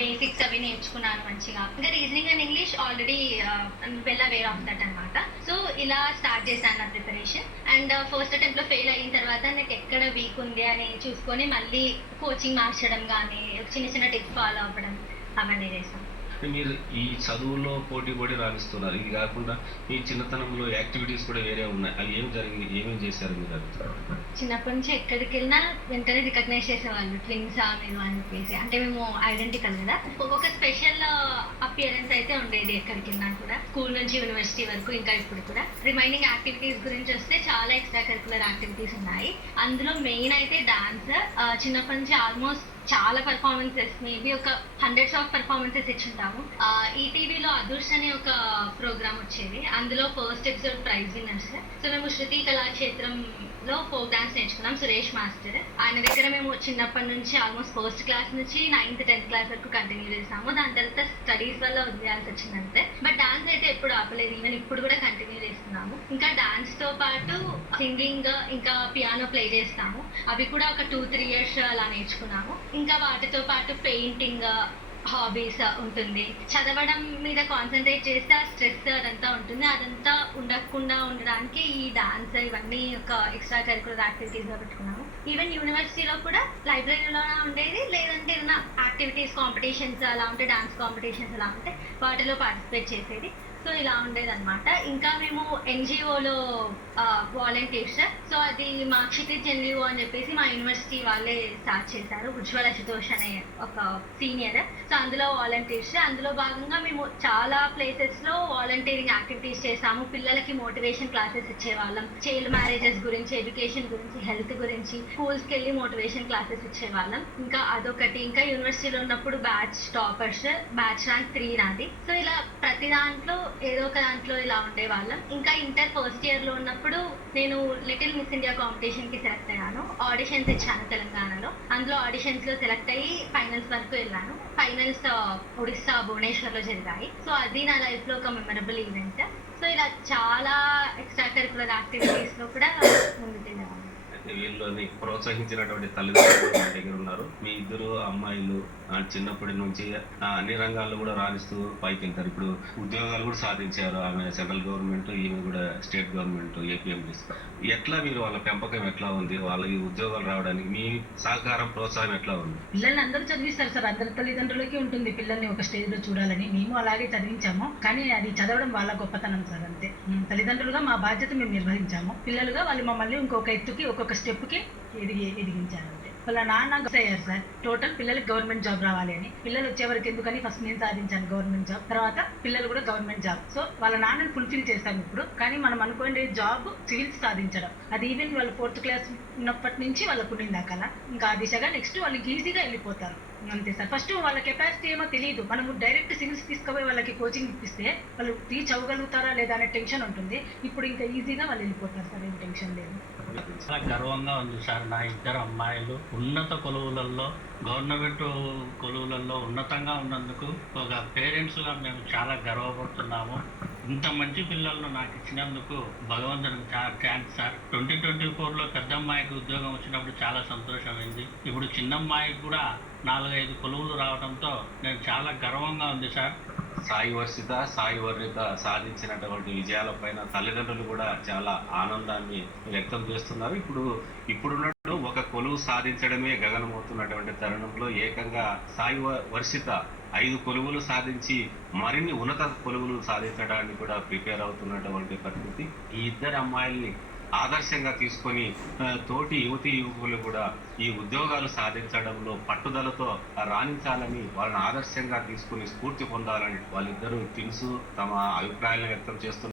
Basics అవి నేర్చుకున్నాను మంచిగా. ఇంకా reasoning and English already well aware of that అనమాట. సో ఇలా స్టార్ట్ చేశాను నా ప్రిపరేషన్. అండ్ ఫస్ట్ అటెంప్ట్ లో ఫెయిల్ అయిన తర్వాత నాకు ఎక్కడ వీక్ ఉంది అని చూసుకొని మళ్ళీ కోచింగ్ మార్చడం కానీ, చిన్న చిన్న టిప్స్ ఫాలో అవ్వడం అవన్నీ చేశాను. మీరు ఈ చదువుల్లో పోటీ పడి రాణిస్తున్నారు. ఇది కాకుండా మీ చిన్నతనంలో యాక్టివిటీస్ కూడా వేరే ఉన్నాయి. అవి ఏం జరిగింది, ఏమేమి చేశారు మీరు? చిన్నప్పటి నుంచి ఎక్కడికి వెళ్ళినా వెంటనే రికగ్నైజ్ చేసేవాళ్ళు, ట్విన్సా మీరు అని చెప్పేసి. అంటే మేము ఐడెంటికల్ కదా, ఒక్కొక్క స్పెషల్ అపియరెన్స్ అయితే ఉండేది ఎక్కడికి వెళ్ళినా కూడా, స్కూల్ నుంచి యూనివర్సిటీ వరకు. ఇంకా ఇప్పుడు కూడా రిమైనింగ్ యాక్టివిటీస్ గురించి వస్తే చాలా ఎక్స్ట్రా కరికులర్ యాక్టివిటీస్ ఉన్నాయి. అందులో మెయిన్ అయితే డాన్స్. చిన్నప్పటి నుంచి ఆల్మోస్ట్ చాలా పర్ఫార్మెన్సెస్, మేబీ ఒక హండ్రెడ్స్ ఆఫ్ పర్ఫార్మెన్సెస్ ఇచ్చుంటాము. ఈటీవీలో అదృష్ అనే ఒక ప్రోగ్రామ్ వచ్చేది, అందులో first episode prize winners. So మేము శృతి కళాక్షేత్రంలో ఫోక్ డాన్స్ నేర్చుకున్నాం. సురేష్ మాస్టర్, ఆయన దగ్గర మేము చిన్నప్పటి నుంచి ఆల్మోస్ట్ ఫస్ట్ క్లాస్ నుంచి 9th 10th క్లాస్ వరకు కంటిన్యూ చేసాము. దాని తర్వాత స్టడీస్ వల్ల వదిలేయాల్సి వచ్చిందంటే, బట్ డాన్స్ అయితే ఎప్పుడు ఆపలేదు. ఈవెన్ ఇప్పుడు కూడా కంటిన్యూ చేస్తున్నాము. ఇంకా డాన్స్ తో పాటు సింగింగ్, ఇంకా పియానో ప్లే చేస్తాము. అవి కూడా ఒక 2-3 years అలా నేర్చుకున్నాము. ఇంకా వాటితో పాటు పెయింటింగ్ హాబీస్ ఉంటుంది. చదవడం మీద కాన్సన్ట్రేట్ చేస్తే ఆ స్ట్రెస్ అదంతా ఉంటుంది. అదంతా ఉండకుండా ఉండడానికి ఈ డాన్స్ ఇవన్నీ ఒక ఎక్స్ట్రా కరికులర్ యాక్టివిటీస్ గా పెట్టుకున్నాము. ఈవెన్ యూనివర్సిటీలో కూడా లైబ్రరీలో ఉండేది, లేదంటే ఏదైనా యాక్టివిటీస్ కాంపిటీషన్స్ అలా ఉంటే, డాన్స్ కాంపిటీషన్స్ అలా ఉంటే వాటిలో పార్టిసిపేట్ చేసేది. సో ఇలా ఉండేది అనమాట. ఇంకా మేము ఎన్జిఓలో వాలంటీర్స్. సో అది మా క్షితిజ్ ఎన్జిఓ అని చెప్పేసి మా యూనివర్సిటీ వాళ్ళే స్టార్ట్ చేశారు. ఉజ్వల అశుతోష్ అనే ఒక సీనియర్. సో అందులో వాలంటీర్స్. అందులో భాగంగా మేము చాలా ప్లేసెస్ లో వాలంటీరింగ్ యాక్టివిటీస్ చేసాము. పిల్లలకి మోటివేషన్ క్లాసెస్ ఇచ్చేవాళ్ళం. చైల్డ్ మ్యారేజెస్ గురించి, ఎడ్యుకేషన్ గురించి, హెల్త్ గురించి స్కూల్స్కి వెళ్ళి మోటివేషన్ క్లాసెస్ ఇచ్చేవాళ్ళం. ఇంకా అదొకటి. ఇంకా యూనివర్సిటీలో ఉన్నప్పుడు బ్యాచ్ టాపర్స్, బ్యాచ్ ర్యాంక్ 3 నాది. సో ఇలా ప్రతి దాంట్లో ఏదో ఒక దాంట్లో ఇలా ఉండేవాళ్ళం. ఇంకా ఇంటర్ ఫస్ట్ ఇయర్ లో ఉన్నప్పుడు నేను లిటిల్ మిస్ ఇండియా కాంపిటీషన్ కి సెలెక్ట్ అయ్యాను. ఆడిషన్స్ ఇచ్చాను తెలంగాణలో. అందులో ఆడిషన్స్ లో సెలెక్ట్ అయ్యి ఫైనల్స్ వరకు వెళ్ళాను. ఫైనల్స్ ఒడిస్సా భువనేశ్వర్ లో జరిగాయి. సో అది నా లైఫ్ లో ఒక మెమరబుల్ ఈవెంట్. సో ఇలా చాలా ఎక్స్ట్రా కరికులర్ యాక్టివిటీస్ లో కూడా ముందుకెళ్ళాను. వీళ్ళని ప్రోత్సహించినటువంటి తల్లిదండ్రులు మన దగ్గర ఉన్నారు. మీ ఇద్దరు అమ్మాయిలు చిన్నప్పటి నుంచి అన్ని రంగాల్లో కూడా రాణిస్తూ పైకి వెళ్తారు. ఇప్పుడు ఉద్యోగాలు కూడా సాధించారు. ఆమె సెంట్రల్ గవర్నమెంట్, ఈమె కూడా స్టేట్ గవర్నమెంట్, ఏపీఎంఎస్. ఎట్లా మీరు వాళ్ళ పెంపకం ఎట్లా ఉంది? వాళ్ళకి ఉద్యోగాలు రావడానికి మీ సహకారం, ప్రోత్సాహం ఎట్లా ఉంది? పిల్లల్ని అందరూ చదివిస్తారు సార్. అందరి తల్లిదండ్రులకి ఉంటుంది పిల్లల్ని ఒక స్టేజ్ లో చూడాలని. మేము అలాగే చదివించాము. కానీ అది చదవడం వాళ్ళ గొప్పతనం సార్, అంతే. తల్లిదండ్రులుగా మా బాధ్యత మేము నిర్వహించాము. పిల్లలుగా వాళ్ళు మమ్మల్ని ఇంకొక ఎత్తుకి, ఒక్కొక్క స్టెప్ కి ఎదిగించారు. వాళ్ళ నాన్న అయ్యారు సార్. టోటల్ పిల్లలకి గవర్నమెంట్ జాబ్ రావాలి అని. పిల్లలు వచ్చేవరకు ఎందుకని ఫస్ట్ నేను సాధించాను గవర్నమెంట్ జాబ్, తర్వాత పిల్లలు కూడా గవర్నమెంట్ జాబ్. సో వాళ్ళ నాన్నని ఫుల్ఫిల్ చేస్తాం ఇప్పుడు. కానీ మనం అనుకోండి జాబ్ సివిల్స్ సాధించడం, అది ఈవెన్ వాళ్ళు 4th క్లాస్ ఉన్నప్పటి నుంచి వాళ్ళకు ఉండింది ఆ కళ. ఇంకా ఆ దిశగా నెక్స్ట్ వాళ్ళకి ఈజీగా వెళ్ళిపోతారు, అంతే సార్. ఫస్ట్ వాళ్ళ కెపాసిటీ ఏమో తెలియదు. మనము డైరెక్ట్ సివిల్స్ తీసుకుపోయి వాళ్ళకి కోచింగ్ ఇప్పిస్తే వాళ్ళు రీచ్ అవ్వగలుగుతారా లేదా అనే టెన్షన్ ఉంటుంది. ఇప్పుడు ఇంకా ఈజీగా వాళ్ళు వెళ్ళిపోతారు సార్, ఏం టెన్షన్ లేదు. చాలా గర్వంగా ఉంది సార్. నా ఇద్దరు అమ్మాయిలు ఉన్నత కొలువులలో, గవర్నమెంట్ కొలువులలో ఉన్నతంగా ఉన్నందుకు ఒక పేరెంట్స్గా మేము చాలా గర్వపడుతున్నాము. ఇంత మంచి పిల్లలను నాకు ఇచ్చినందుకు భగవంతునికి చాలా థ్యాంక్స్ సార్. 2024లో పెద్ద అమ్మాయికి ఉద్యోగం వచ్చినప్పుడు చాలా సంతోషమైంది. ఇప్పుడు చిన్నమ్మాయికి కూడా 4-5 కొలువులు రావడంతో నేను చాలా గర్వంగా ఉంది సార్. సాయి వర్షిత, సాయి వర్ణిత సాధించినటువంటి విజయాలపైన తల్లిదండ్రులు కూడా చాలా ఆనందాన్ని వ్యక్తం చేస్తున్నారు. ఇప్పుడున్నట్టు ఒక కొలువు సాధించడమే గగనమవుతున్నటువంటి తరుణంలో ఏకంగా సాయి వర్షిత 5 కొలువులు సాధించి మరిన్ని ఉన్నత కొలువులు సాధించడానికి కూడా ప్రిపేర్ అవుతున్నటువంటి పరిస్థితి. ఈ ఇద్దరు అమ్మాయిల్ని ఆదర్శంగా తీసుకొని తోటి యువతీ యువకులు కూడా ఈ ఉద్యోగాలు సాధించడంలో పట్టుదలతో రాణించాలని, వాళ్ళని ఆదర్శంగా తీసుకుని స్ఫూర్తి పొందాలని వాళ్ళిద్దరూ ట్విన్స్ తమ అభిప్రాయాలను వ్యక్తం చేస్తున్నారు.